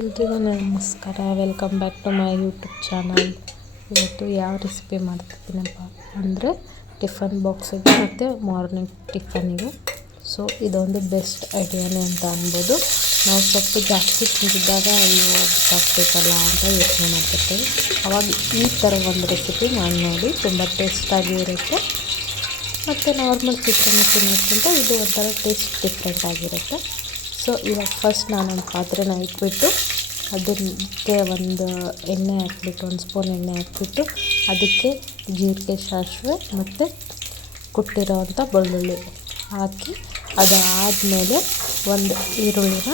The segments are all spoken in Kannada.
ಎಲ್ರಿಗೂ ನಮಸ್ಕಾರ. Welcome back to my YouTube channel. ಇವತ್ತು ಯಾವ ರೆಸಿಪಿ ಮಾಡ್ತಿದ್ದೀನಪ್ಪ ಅಂದರೆ ಟಿಫನ್ ಬಾಕ್ಸಿಗೆ ಮತ್ತು ಮಾರ್ನಿಂಗ್ ಟಿಫನಿಗೆ. ಸೊ ಇದೊಂದು ಬೆಸ್ಟ್ ಐಡಿಯಾನೇ ಅಂತ ಅನ್ಬೋದು. ನಾವು ಸೊಪ್ಪು ಜಾಸ್ತಿ ತಿಂದಿದ್ದಾಗ ಅಯ್ಯೋ ಗೊತ್ತಾಗ್ಬೇಕಲ್ಲ ಅಂತ ಯೋಚನೆ ಮಾಡ್ತಿರ್ತೀವಿ. ಅವಾಗ ಈ ಥರ ಒಂದು ರೆಸಿಪಿ ನಾನು ನೋಡಿ ತುಂಬ ಟೇಸ್ಟಾಗಿ ಇರುತ್ತೆ. ಮತ್ತು ನಾರ್ಮಲ್ ಚಿತ್ರಾನ್ನ ತಿನ್ನೋದ್ಕಿಂತ ಇದು ಒಂಥರ ಟೇಸ್ಟ್ ಡಿಫ್ರೆಂಟ್ ಆಗಿರುತ್ತೆ. ಸೊ ಇವಾಗ ಫಸ್ಟ್ ನಾನೊಂದು ಪಾತ್ರೆನ ಇಟ್ಬಿಟ್ಟು ಅದಕ್ಕೆ ಒಂದು ಎಣ್ಣೆ ಹಾಕ್ಬಿಟ್ಟು ಒಂದು ಸ್ಪೂನ್ ಎಣ್ಣೆ ಹಾಕ್ಬಿಟ್ಟು ಅದಕ್ಕೆ ಜೀರಿಗೆ, ಸಾಸಿವೆ ಮತ್ತು ಕುಟ್ಟಿರೋವಂಥ ಬೆಳ್ಳುಳ್ಳಿ ಹಾಕಿ ಅದಾದಮೇಲೆ ಒಂದು ಈರುಳ್ಳಿನ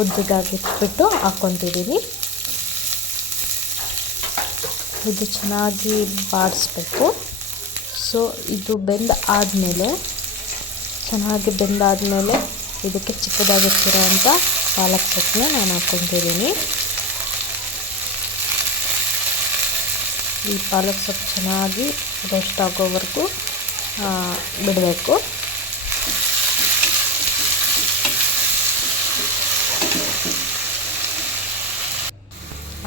ಉದ್ದದಾಗಿಟ್ಬಿಟ್ಟು ಹಾಕ್ಕೊತಿದ್ದೀನಿ. ಇದು ಚೆನ್ನಾಗಿ ಬಾಡಿಸ್ಬೇಕು. ಸೊ ಇದು ಬೆಂದಾದಮೇಲೆ ಇದಕ್ಕೆ ಚಿಕ್ಕದಾಗಿಟ್ಟಿರೋಂಥ ಪಾಲಕ್ ಸೊಪ್ಪನ್ನ ನಾನು ಹಾಕ್ಕೊತಿದ್ದೀನಿ. ಈ ಪಾಲಕ್ ಸೊಪ್ಪು ಚೆನ್ನಾಗಿ ರೋಸ್ಟ್ ಆಗೋವರೆಗೂ ಬಿಡಬೇಕು.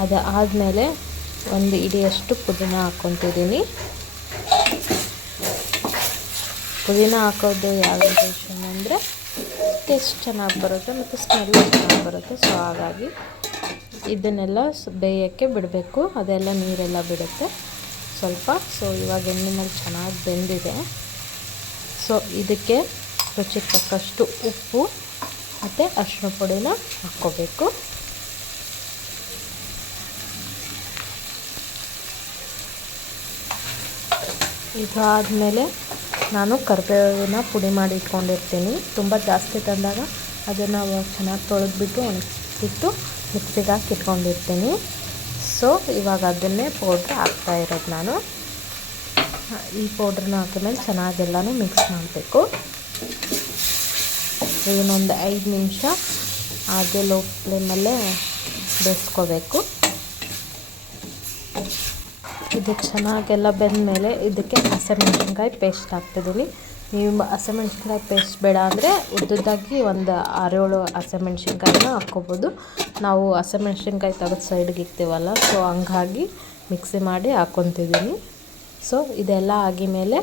ಅದಾದಮೇಲೆ ಒಂದು ಹಿಡಿಯಷ್ಟು ಪುದೀನ ಹಾಕ್ಕೊತಿದ್ದೀನಿ. ಪುದೀನ ಹಾಕೋದು ಯಾವ ರಿಲೇಷನ್ ಅಂದರೆ ಟೇಸ್ಟ್ ಚೆನ್ನಾಗಿ ಬರುತ್ತೆ ಮತ್ತು ಸ್ಮೆಲ್ ಚೆನ್ನಾಗಿ ಬರುತ್ತೆ. ಸೊ ಹಾಗಾಗಿ ಇದನ್ನೆಲ್ಲ ಬೇಯೋಕ್ಕೆ ಬಿಡಬೇಕು. ಅದೆಲ್ಲ ನೀರೆಲ್ಲ ಬಿಡುತ್ತೆ ಸ್ವಲ್ಪ. ಸೊ ಇವಾಗ ಎಣ್ಣೆನಲ್ಲಿ ಚೆನ್ನಾಗಿ ಬೆಂದಿದೆ. ಸೊ ಇದಕ್ಕೆ ರುಚಿಗೆ ತಕ್ಕಷ್ಟು ಉಪ್ಪು ಮತ್ತು ಅರಿಶಿನ ಪುಡಿನ ಹಾಕ್ಕೋಬೇಕು. ಇದಾದಮೇಲೆ ನಾನು ಕರಿಬೇವಿನ ಪುಡಿ ಮಾಡಿ ಇಟ್ಕೊಂಡಿರ್ತೀನಿ. ತುಂಬ ಜಾಸ್ತಿ ತಂದಾಗ ಅದನ್ನು ಚೆನ್ನಾಗಿ ತೊಳೆದ್ಬಿಟ್ಟು ಒಣಗಿಸ್ಬಿಟ್ಟು ಮಿಕ್ಸಿಗೆ ಹಾಕಿ ಇಟ್ಕೊಂಡಿರ್ತೀನಿ. ಸೊ ಇವಾಗ ಅದನ್ನೇ ಪೌಡ್ರ್ ಹಾಕ್ತಾಯಿರೋದು ನಾನು. ಈ ಪೌಡ್ರನ್ನ ಹಾಕಿದ್ಮೇಲೆ ಚೆನ್ನಾಗೆಲ್ಲನೂ ಮಿಕ್ಸ್ ಮಾಡಬೇಕು. ಇನ್ನೊಂದು 5 ನಿಮಿಷ ಹಾಗೆ ಲೋ ಫ್ಲೇಮಲ್ಲೇ ಬೇಯಿಸ್ಕೋಬೇಕು. ಇದು ಚೆನ್ನಾಗೆಲ್ಲ ಬೆಂದಮೇಲೆ ಇದಕ್ಕೆ ಹಸಿಮೆಣ್ಸಿನ್ಕಾಯಿ ಪೇಸ್ಟ್ ಹಾಕ್ತಿದ್ದೀನಿ. ನೀವು ಹಸಿಮೆಣ್ಸಿನ್ಕಾಯಿ ಪೇಸ್ಟ್ ಬೇಡ ಅಂದರೆ ಉದ್ದದಾಗಿ ಒಂದು 6-7 ಹಸಿಮೆಣ್ಸಿನ್ಕಾಯಿನ ಹಾಕ್ಕೋಬೋದು. ನಾವು ಹಸಿಮೆಣ್ಸಿನ್ಕಾಯಿ ತೆಗೆದು ಸೈಡ್ಗೆ ಇಕ್ತೀವಲ್ಲ, ಸೊ ಹಂಗಾಗಿ ಮಿಕ್ಸಿ ಮಾಡಿ ಹಾಕ್ಕೊತಿದ್ದೀನಿ. ಸೊ ಇದೆಲ್ಲ ಆಗಿದ್ಮೇಲೆ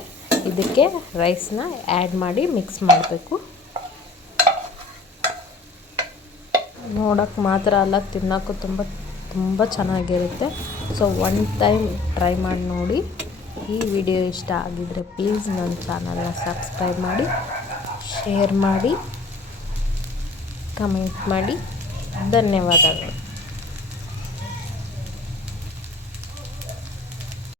ಇದಕ್ಕೆ ರೈಸ್ನ ಆ್ಯಡ್ ಮಾಡಿ ಮಿಕ್ಸ್ ಮಾಡಬೇಕು. ನೋಡೋಕ್ಕೆ ಮಾತ್ರ ಅಲ್ಲ, ತಿನ್ನೋಕ್ಕೂ ತುಂಬ ಚೆನ್ನಾಗಿರುತ್ತೆ. ಸೊ ಒನ್ ಟೈಮ್ ಟ್ರೈ ಮಾಡಿ ನೋಡಿ. ಈ ವಿಡಿಯೋ ಇಷ್ಟ ಆಗಿದ್ದರೆ ಪ್ಲೀಸ್ ನನ್ನ ಚಾನಲ್ನ ಸಬ್ಸ್ಕ್ರೈಬ್ ಮಾಡಿ, ಶೇರ್ ಮಾಡಿ, ಕಮೆಂಟ್ ಮಾಡಿ. ಧನ್ಯವಾದಗಳು.